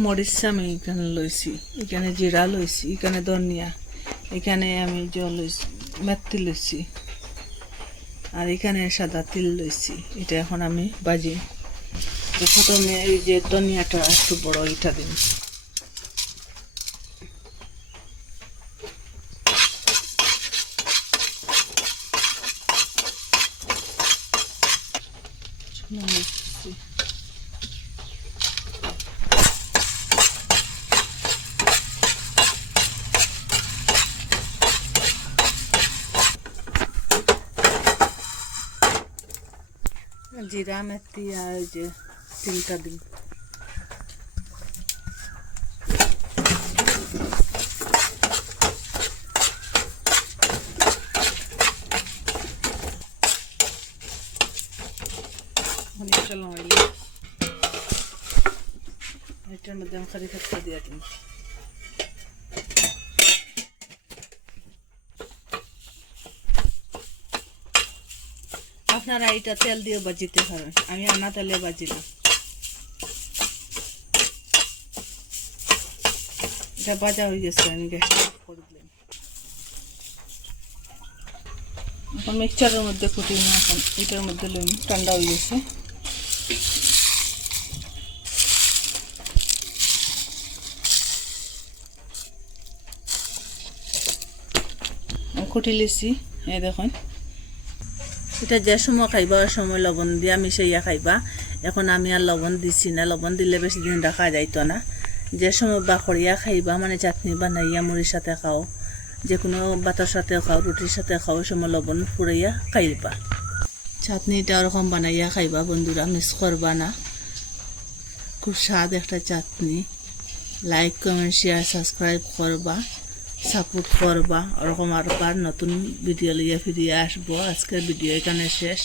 মরিচ আমি এখানে লইছি, এখানে জিরা লইছি, এখানে ধনিয়া, এখানে আমি জল লইছি, মেথি লইছি, আর এখানে সাদা তিল লইছি, এটা এখন আমি বাজি প্রথমে এই যে ধনিয়াটা একটু বড় এটা দিন লইছি। জিরা মেথি আর ওই যে তিলটা দিন অনেকটা লড়াইলে এটার মধ্যে আমি খালি থাকতে দিয়ে দিন আপনারা এটা তেল দিয়ে বাজিতে পারেন আমি আনা তেলে বাজিলাম এটা বাজা হয়ে গেছে, আমি এখন মিক্সচারের মধ্যে কুটি না এখন এটার মধ্যে লইম ঠান্ডা হয়ে গেছে। কুটি লিছি এই দেখুন। এটা যে সময় খাইবা, ওই সময় লবণ দিয়া মিশাইয়া খাইবা। এখন আমি আর লবণ দিছি না, লবণ দিলে বেশি দিন রাখা যাইতো না। যে সময় বাখরিয়া খাইবা মানে চাটনি বানাইয়া, মুড়ির সাথে খাও যে কোনো ভাতের সাথে খাও রুটির সাথে খাও, ওই সময় লবণ ফুরাইয়া খাইবা চাটনিটা ওরকম বানাইয়া খাইবা, বন্ধুরা মিস করবা না। খুব স্বাদ একটা চাটনি। লাইক কমেন্ট শেয়ার সাবস্ক্রাইব করবা। সাপোর্ট করবা ওরকম আর নতুন ভিডিও লিয়ে ফিরিয়ে আসব। আজকের ভিডিও এখানে শেষ।